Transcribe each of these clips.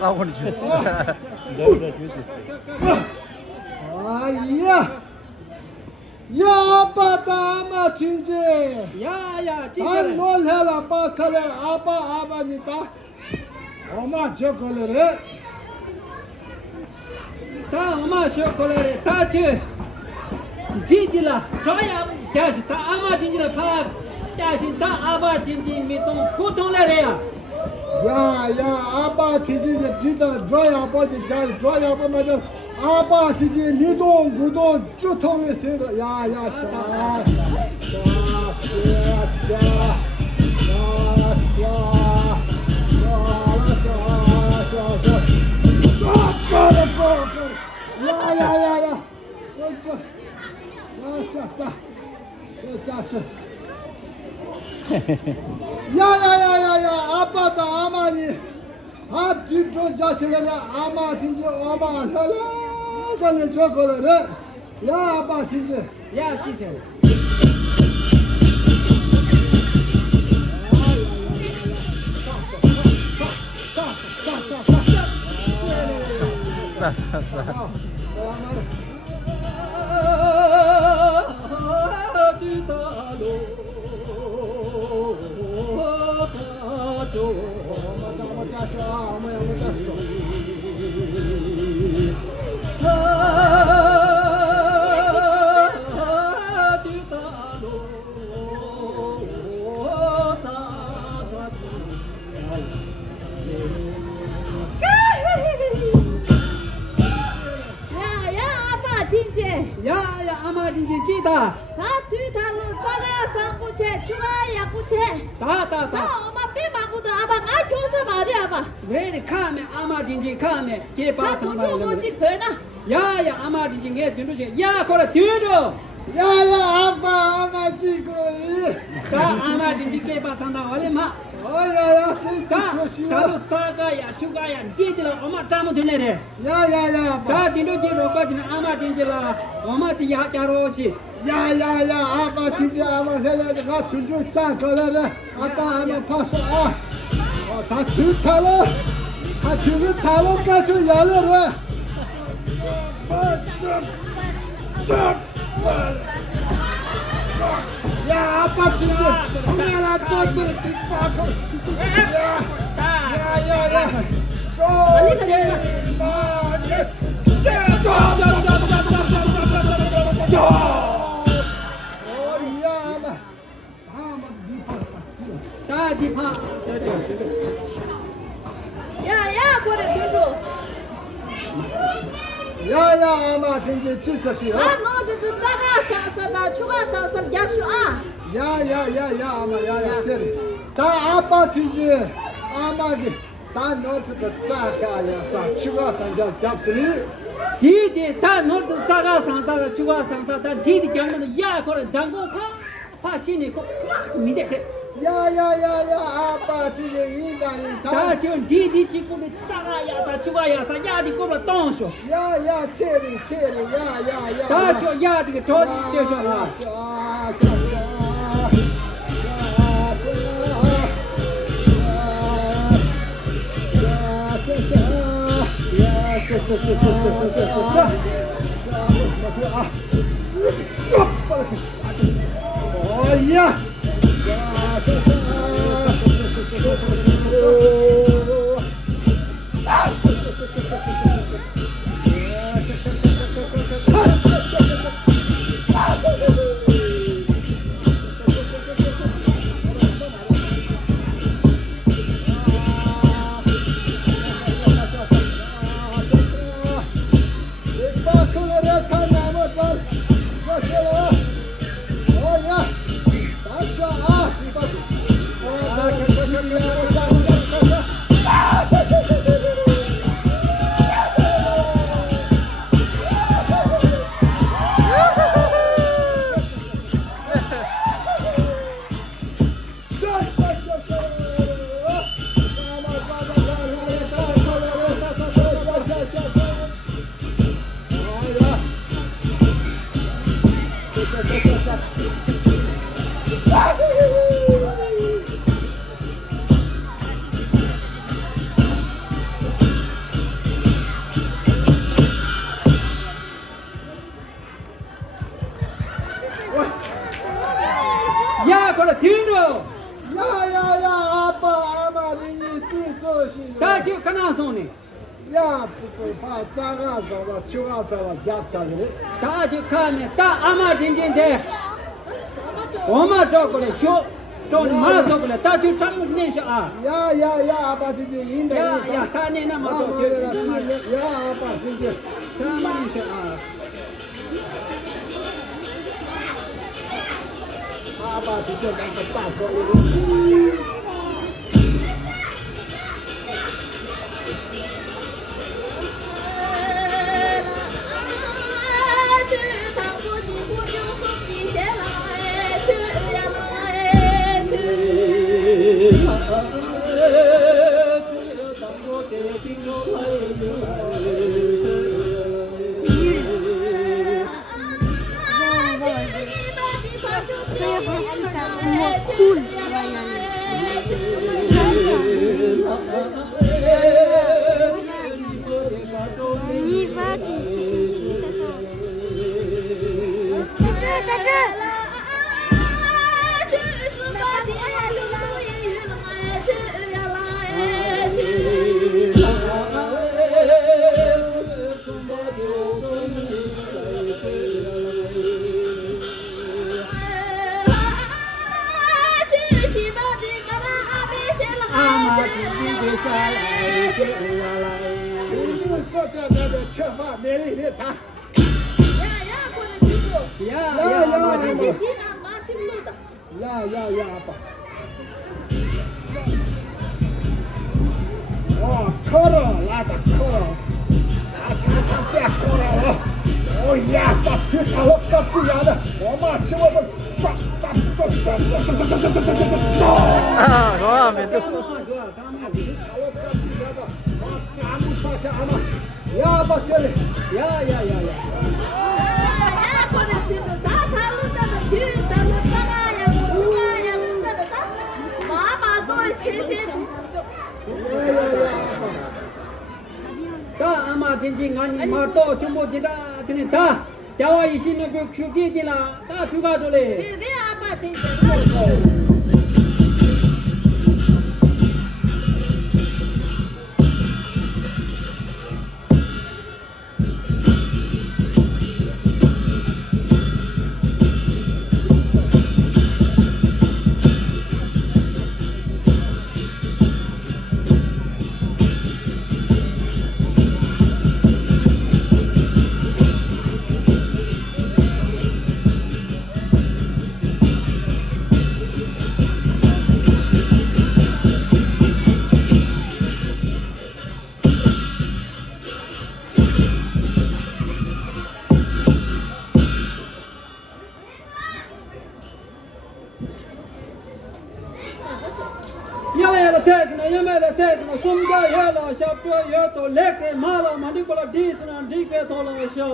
나오는 줄. 아이야. 야 바다마 진제. 야야 안 몰해라 바살에 아바니다. 엄마 저걸레. 다 엄마 쇼콜레 다치 지디라 저야 자시 다 아마 진지라 파 자시 다 아바 진지 미통 고통레야 야 아바 진제 지다 드라야 아버지 자 드라야 아버지 아바 진제 니동 구동 주통에 세다 야야 샤家是。呀！阿爸的阿妈你，啊，听说家起来了，阿妈听见阿妈来了，叫你做过来的，呀，阿爸听见。呀，记起来了。싸. 야, 아마 진짜 찌다. 다 뒤탈로 짜가야 상구체 추가야 구체 다. 나 엄마 빼망고도 아바 나 교사 말이야 아바 왜 카메 아마 진짜 카메 다 제바 돈도 통나. 뭐지 별나 야, 아마 진짜 게 뒤로지. 야, 거라 뒤로. 야야 아빠 지고 다 아마 진짜 게바 통나 원래 마. 야야 다 진짜 다도 따가야 추가야 뒤들어 엄마 담을 들래래. 야야야 아빠 다 뒤로지 로까지는 아마 진짜라. 엄마 뒤야 자로시. 야야야 아빠 진짜 아빠 내가 준주 짠 거라래 아빠 아마 파서 다 줄타로 다 주면 타로까지 열어라 야 아빠 진짜 오늘아 또 야야야 다 디파. 야야 거래 뒤로 야야 아마 진짜 지서시 아 너도 짜가 상사다 추가 상사 약수 아 야야야야 아마 야야 체리 다 아빠 진짜 아마게 다 너도 짜가야 사 추가 상자 잡으니 디디 다 너도 따가 상따가 추가 상따 다 디디 경는 야 거래 당고 파 신이 거 미대. 야야야야 아빠 진짜 인간이 다 지금 디디 찍고는 따가야 다 추가야 다 야디 거라 똥쇼. 야야 체리 야야야 다 저 야디 저 저셔라. 야! 야 거래 뒤로. 야야야 아빠 아마리니 지소시 다 지금 가나 손이. 야 파 짜가서 추가서 잡자니 다 지금 가면 다 아마 진진데. 엄마 저 거래 쇼. 좀 마서 그래. 다 지금 참는 내셔 아. 야야야 아빠 진짜 인다 야, 다 내나 뭐 저. 야 아빠 진짜 참는 내셔 아. 아빠 진짜 나도 따서 주 당구 니구 주 손기 셀라에 주 cool. 좋아, 민두. 다 아마 진진 아니 마또 중보 지다 드는 다 자와 이신의 그 규기기나 다 휴가 돌래 yamela tetna sumga yela shapto yeto leke mala mandikola disna dike tola sha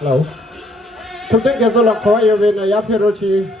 Hello. Today there's a lot of you in Yapirochi.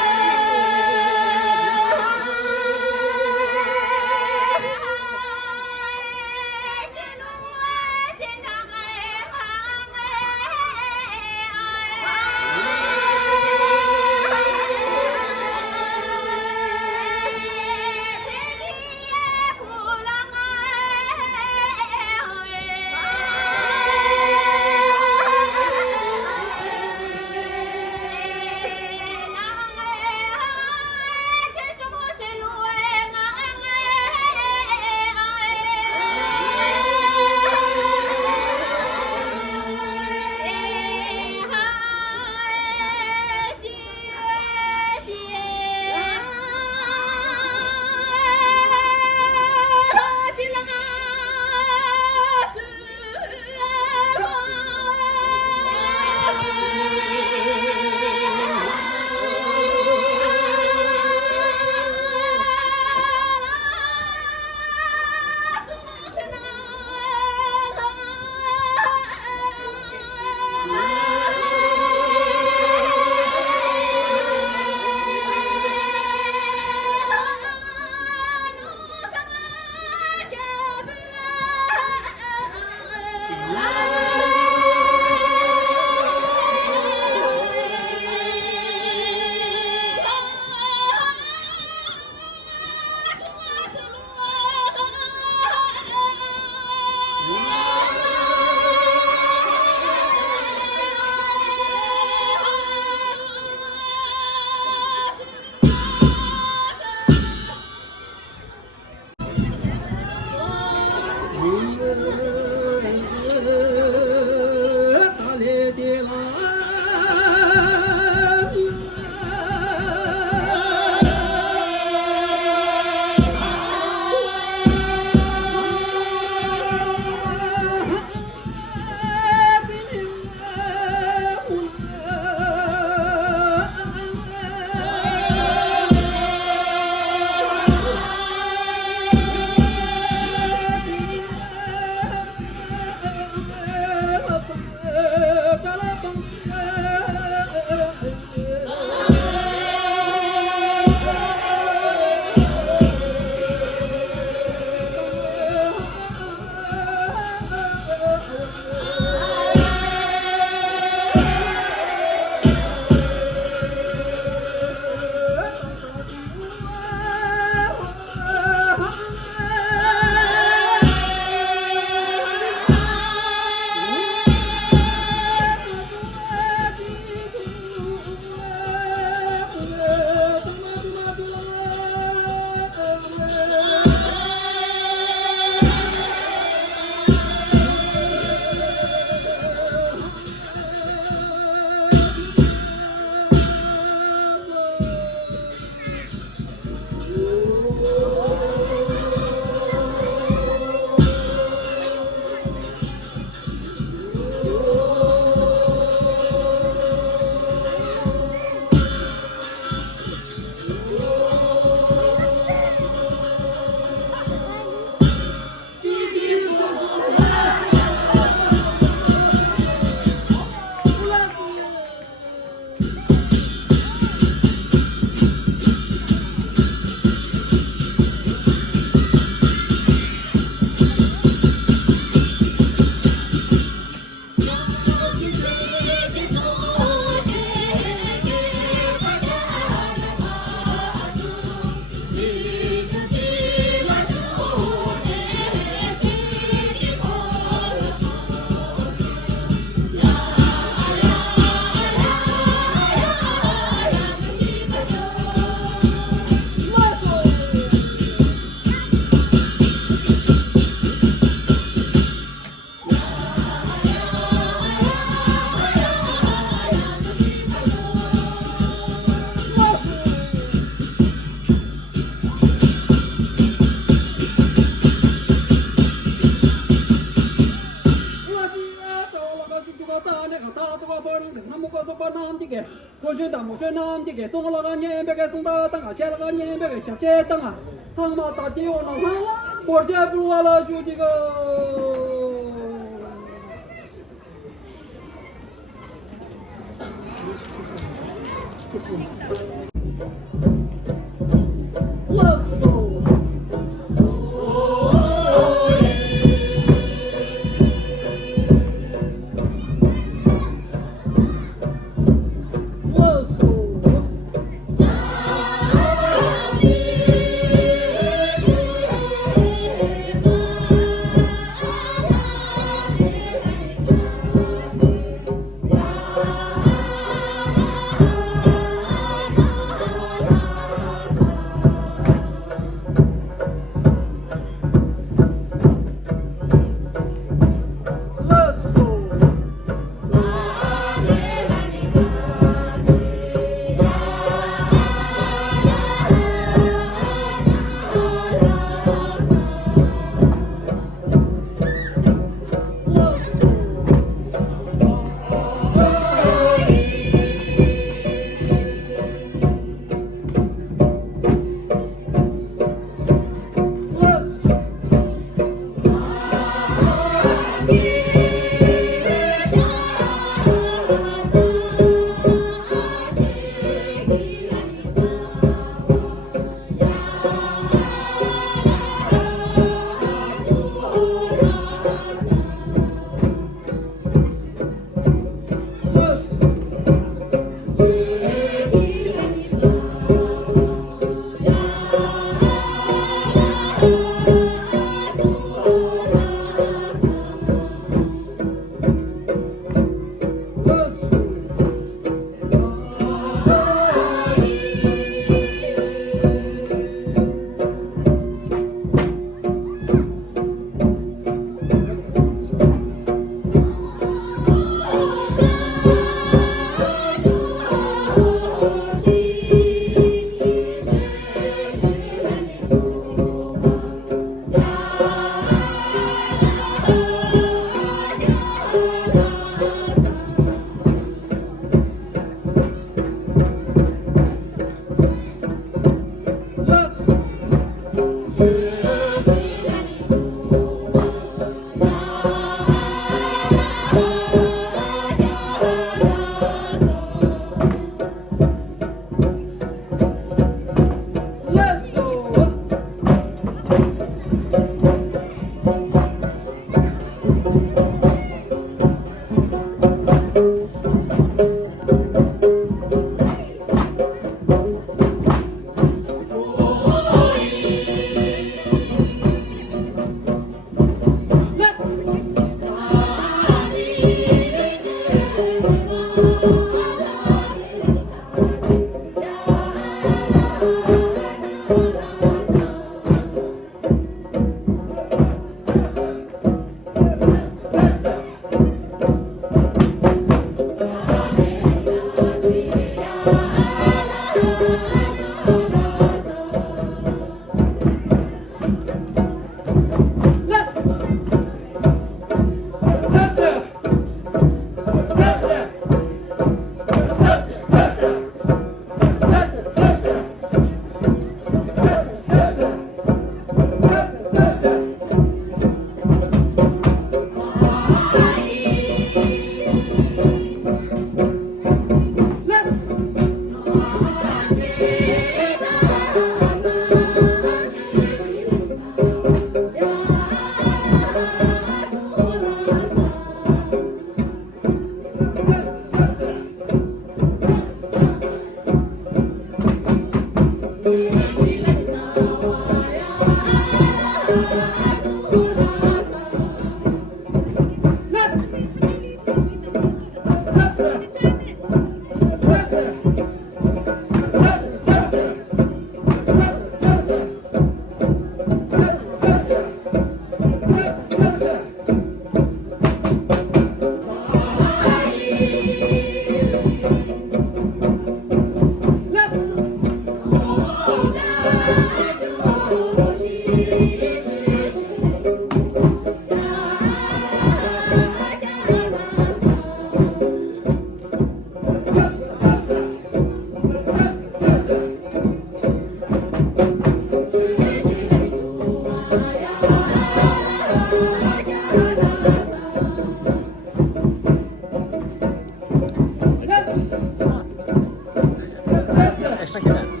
extra can.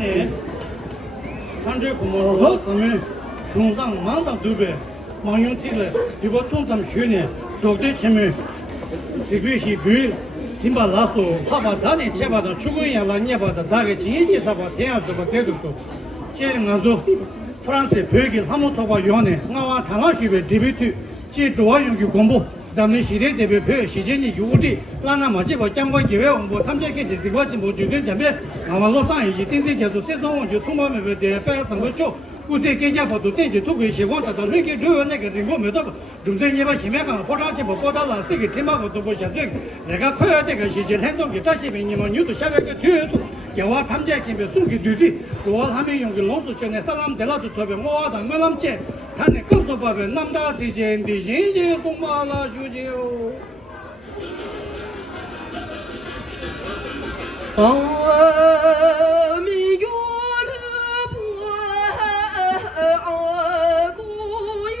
네. 산재 고모로 서면 중상 만당 두배 망용티를 이거 통담 쉬네 저대 치면 지비시 비 심발라소 파바다니 제바다 죽은야 라냐바다 다게 진지 사바 대야서바 제도도 제링아조 프랑스 베길 하모토바 요네 나와 타나시베 디비트 제 좋아요기 공부咱们系列这边配时间的有的，那么这个相关机会，我他们这个这个是我就跟前面，我们老上一些顶顶就是这种就从我们的摆整个叫，估计给家跑都顶就做个习惯，到那个主要那个人我没到，中间你把前面讲跑上去跑到了，这个起码我都不想这个，那个快要这个时间很多给这些边你们牛都下来个推子，叫我他们这边送给对的，我他们用个老子现在上他们在那都特别，我他们那么见。他那工作部分，那么大之前的人家动马了就就。阿弥陀佛，阿古耶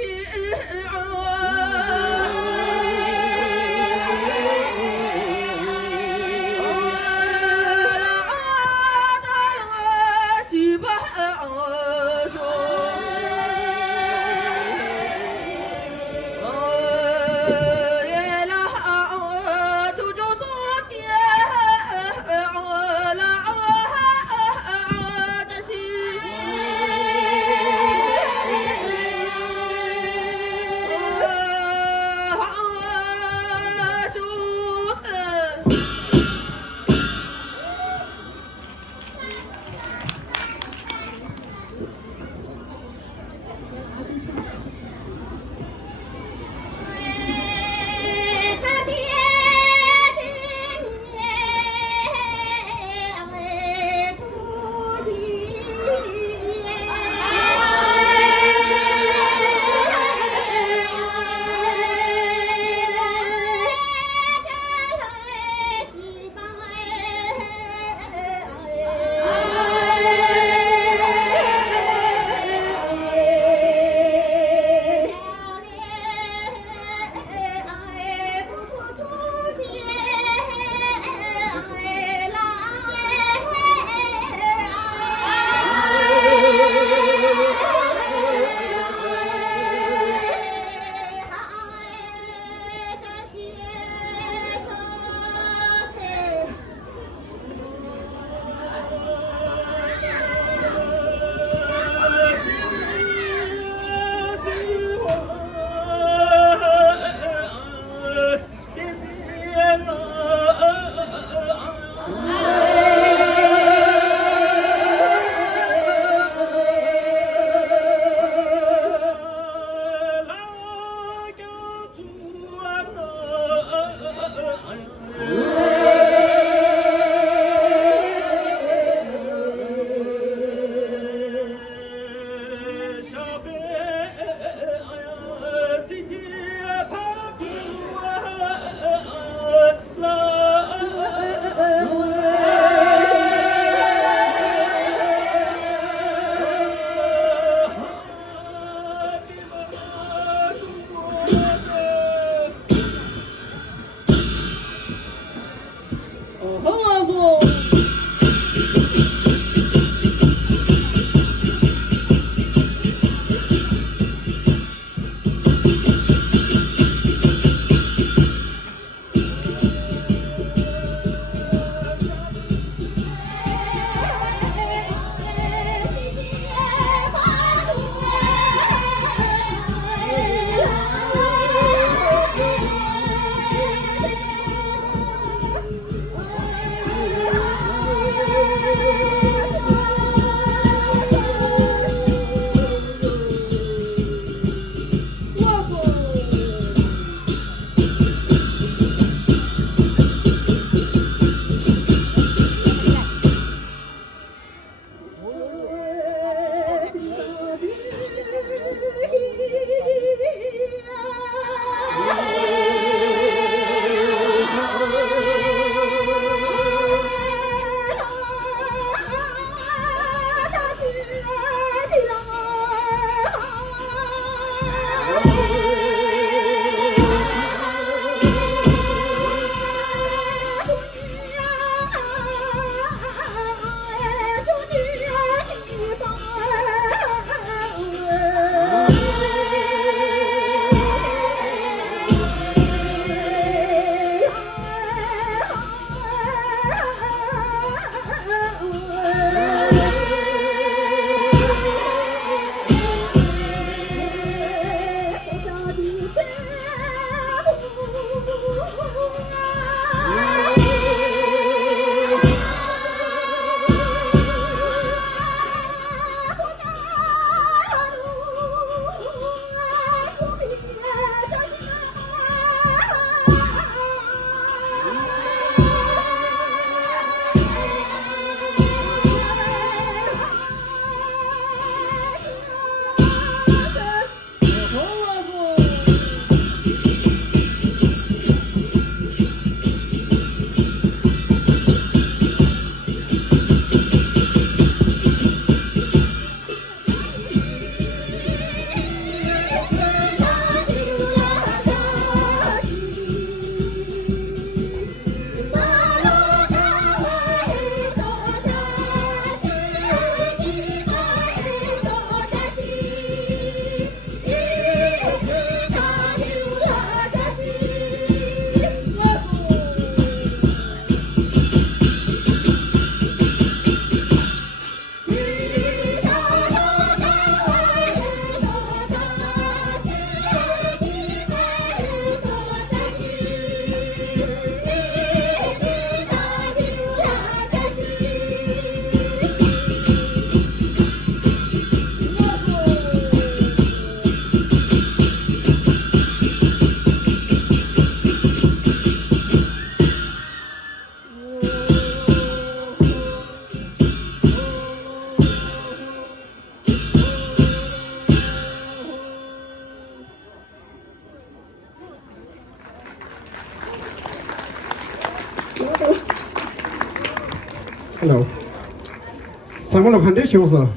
상물로 한대 쇼서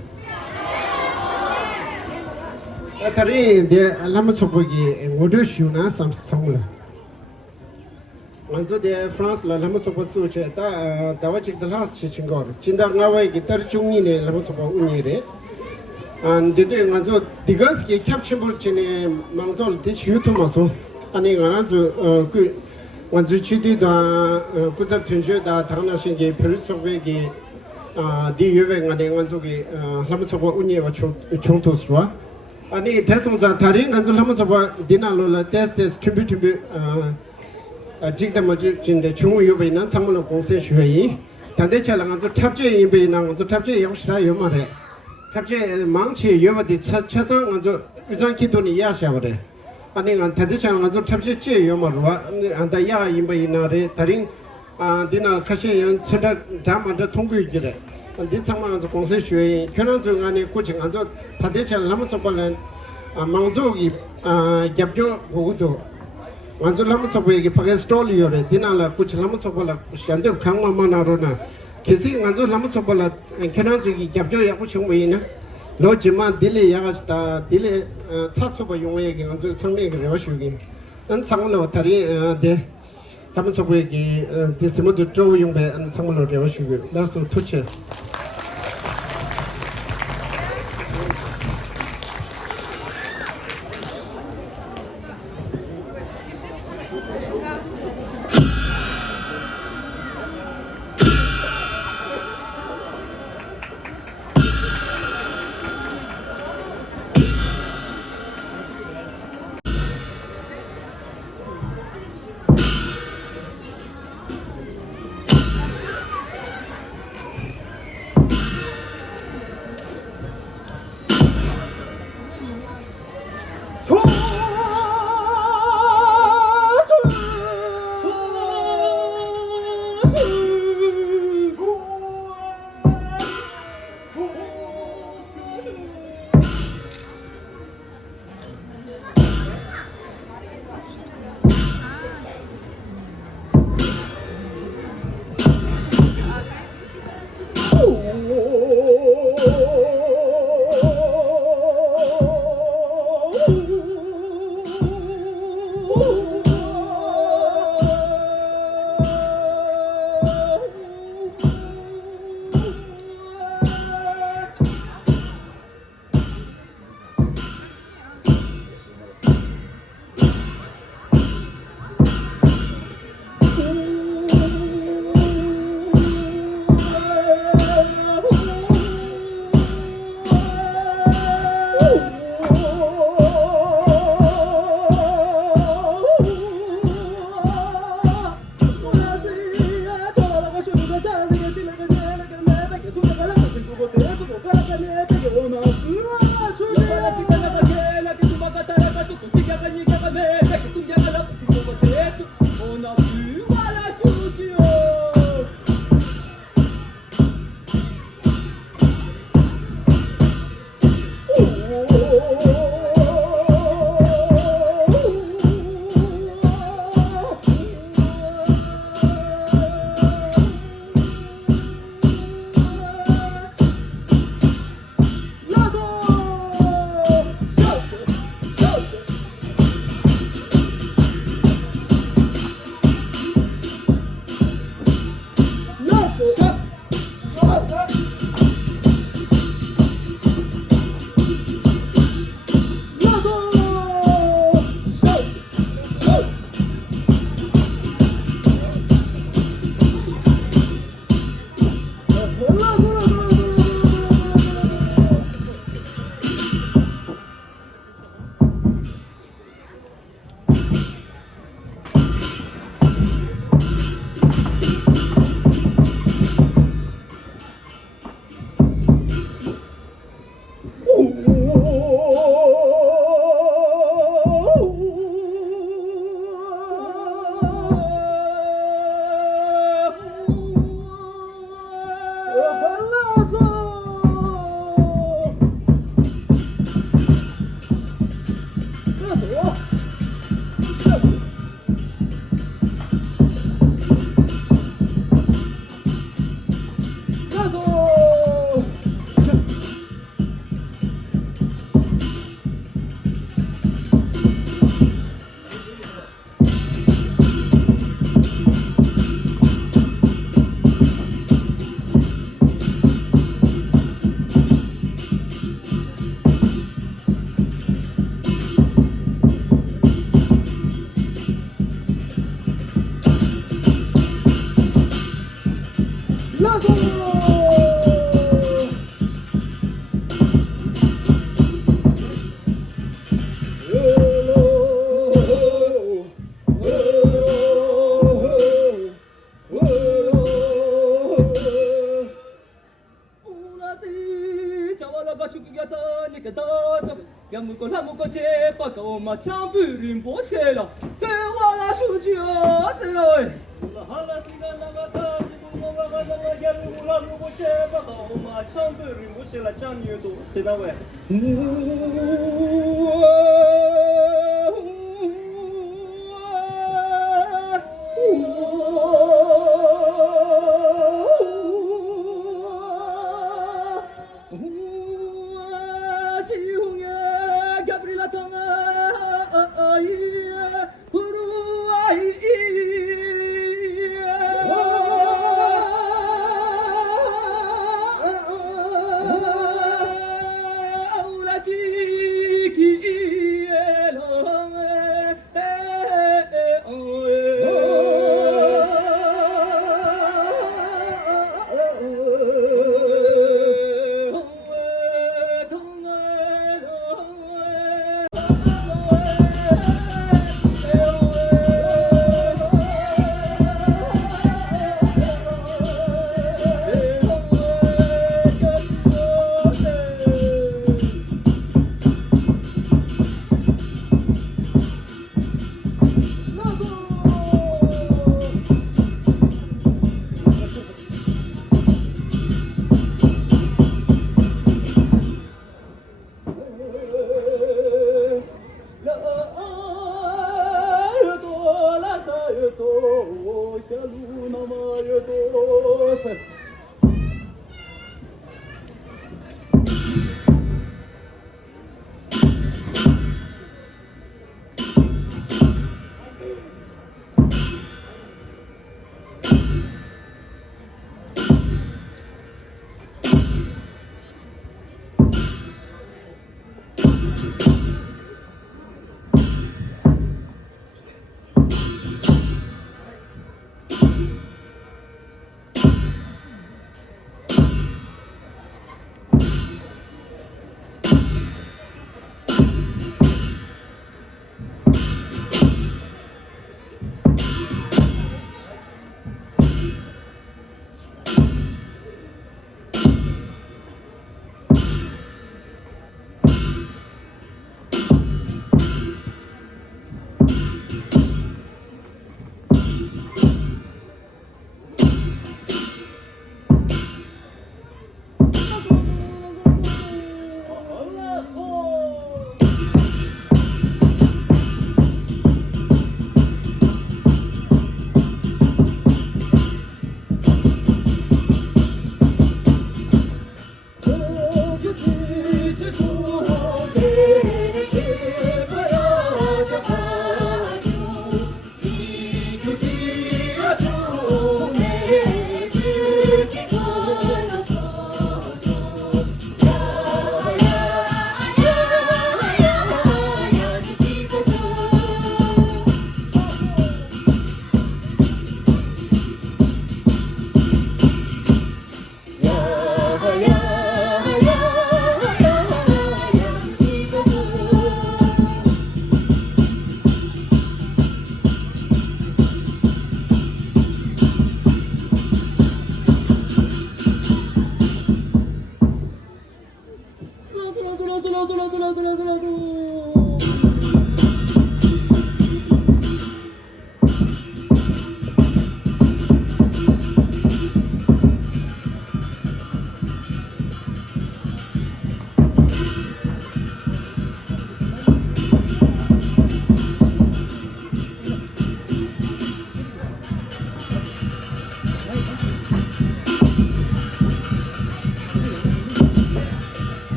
다리 데 라마 초보기 모두 쇼나 상물로 먼저 데 프랑스 라마 초보 주체다 다와직 달하스 시친거 진다 나와이 기타르 중니네 라마 초보 운이레 안 데데 먼저 디가스기 캡처볼 치네 망졸 디치 유튜브마소 아니 가나주 그 먼저 치디다 부잡 튼주다 당나신게 별속에게 디유베가 된 원속이 라마초보 운이와 총토스와 아니 대송자 다른 간줄 라마초보 디나로라 테스트 트리뷰 직담마주 진데 중우 유베는 상물로 공세 슈웨이 단대차랑 간줄 탑제 임베나 간줄 탑제 영시라 요마레 탑제 망치 요바디 차상 간줄 유장키도니 야샤버레 아니 간 단대차랑 간줄 탑제 제 요마르와 안다야 임베이나레 다른 디나 카시연 선다 잠한테 통구이지래 디 상황에서 공세 슈웨이 편한 중간에 고칭 안저 단대차랑 라마초보는 망조기 겹죠 고도 완전 라마초보에게 파게 스토리요래 디나라 고칭 라마초보라 샨데 강마마나로나 계시 완전 라마초보라 편한중이 겹죠 야고 충분히나 로지만 딜레 야가스다 딜레 차초보 용어에게 완전 성내게 레와슈기 안 상물로 다리 데 라마초보에게 디스모드 조 용배 안 상물로 레와슈기 나서 토체 你个刀子，要木个那木个切，把个我妈枪不人不切了，被我那手机子了。好了，现在那个他，我那个也是我那木个切，把个我妈枪不人不切了，枪你都谁那位？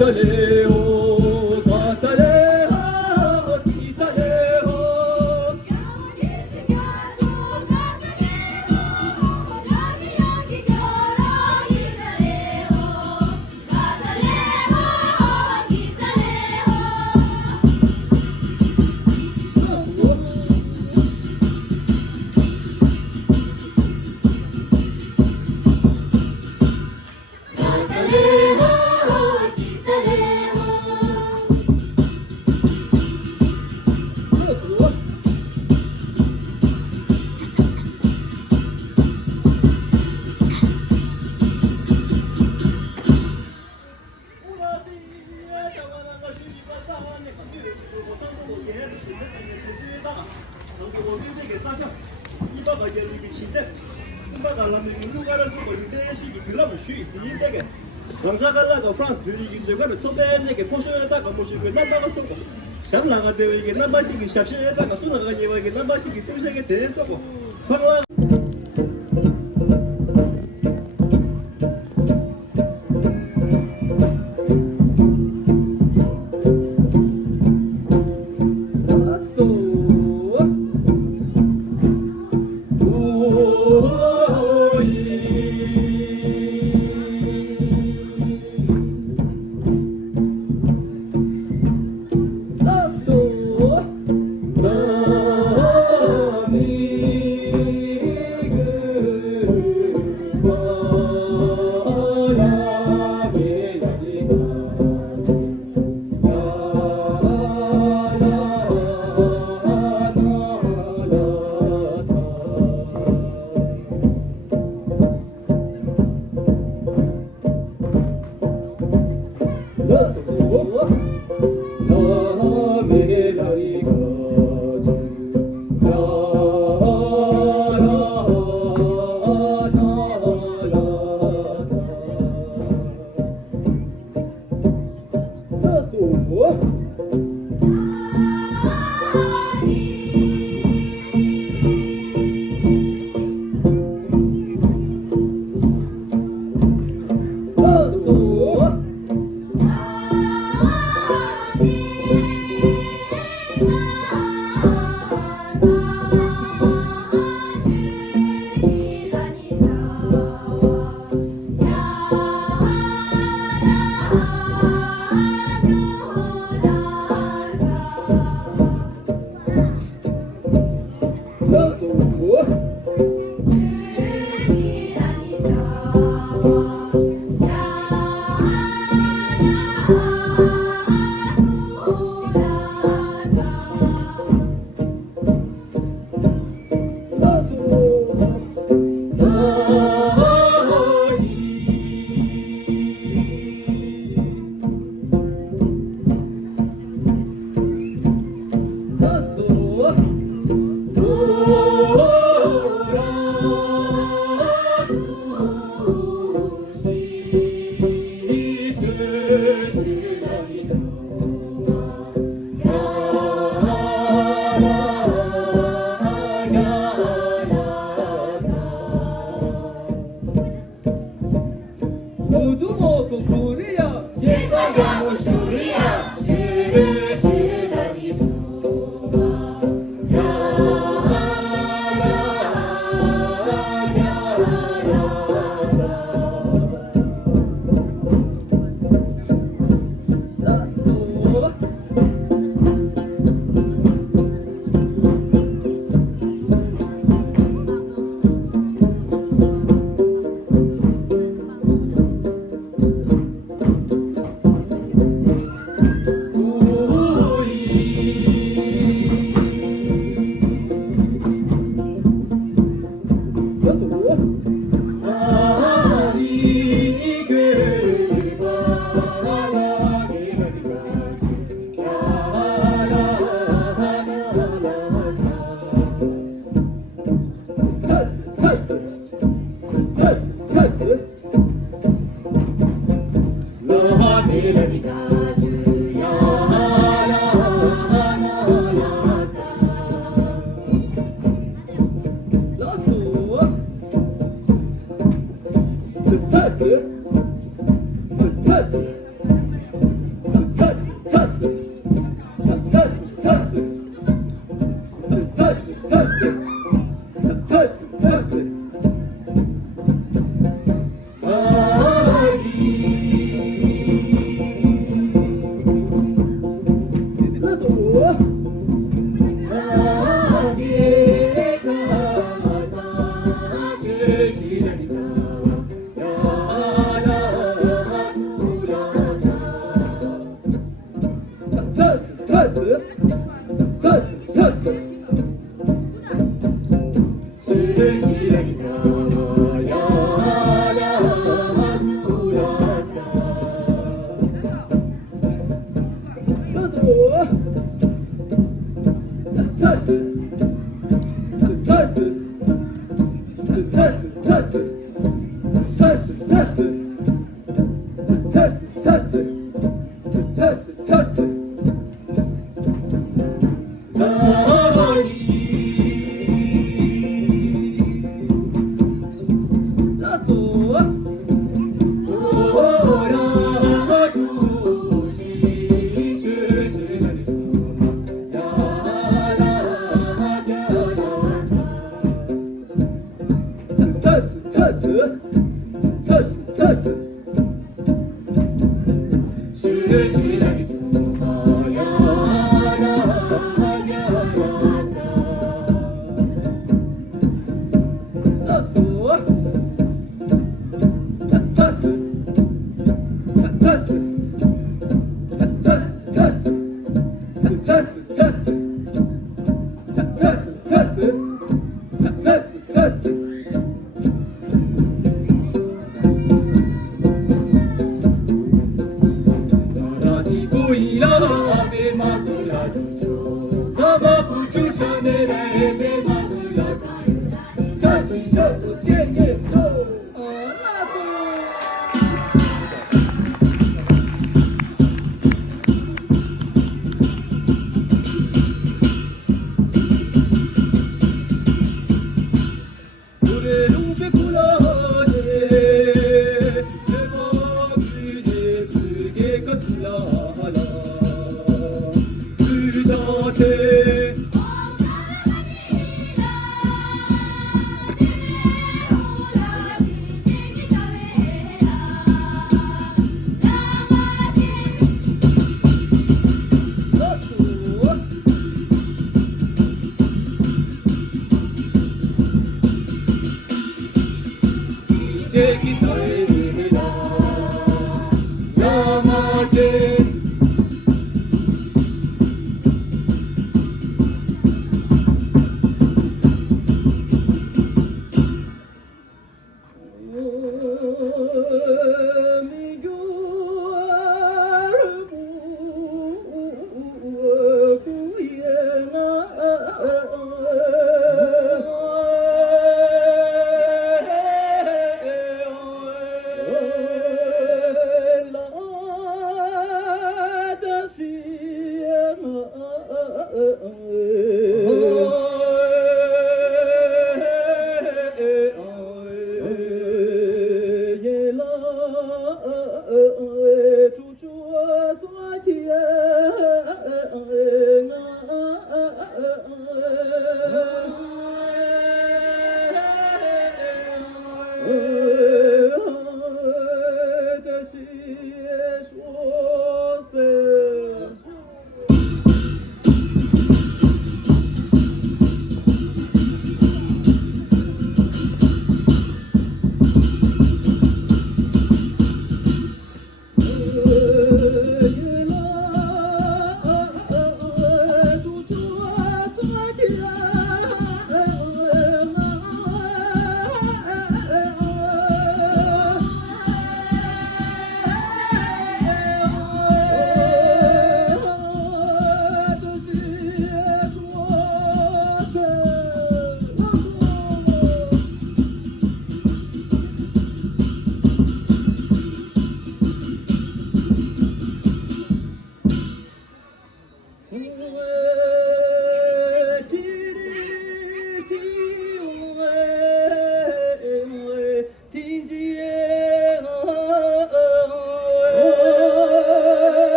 기사래요 가사래요 기사래요 남자가라가 프랑스 들이기 저거를 소변에게 포쇼에다가 모시고 남자가 쏘고 샵나가 되어 이게 남바티기 샵시에다가 쏘나가 이게 남바티기 뜰세게 대쏘고 방황 Oh Yeah.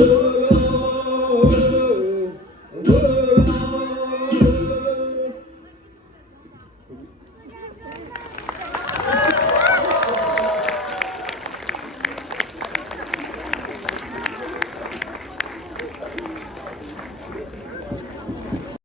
Oh